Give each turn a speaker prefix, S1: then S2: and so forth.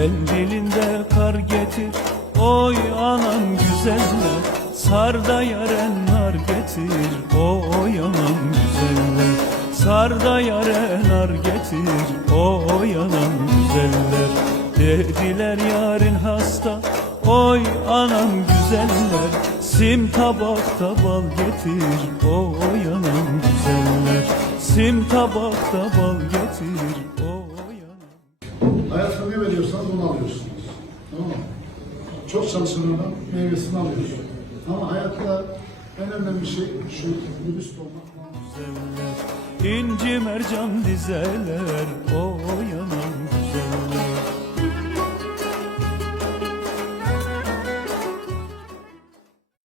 S1: El dilinde kar getir Oy anam güzeller. Sar da yaren nar getir Oy anam güzeller. Sar da yaren nar getir Oy anam güzeller. Dediler yarın hasta Oy anam güzeller. Sim tabakta bal getir Oy anam güzeller. Sim tabakta bal getir
S2: ne veriyorsanız onu alıyorsunuz. Tamam mı? Çok çalışan adam meyvesini alıyor. Ama hayatta en önemli şey şu dürüst olmak.
S1: İnci mercan dizeler O yana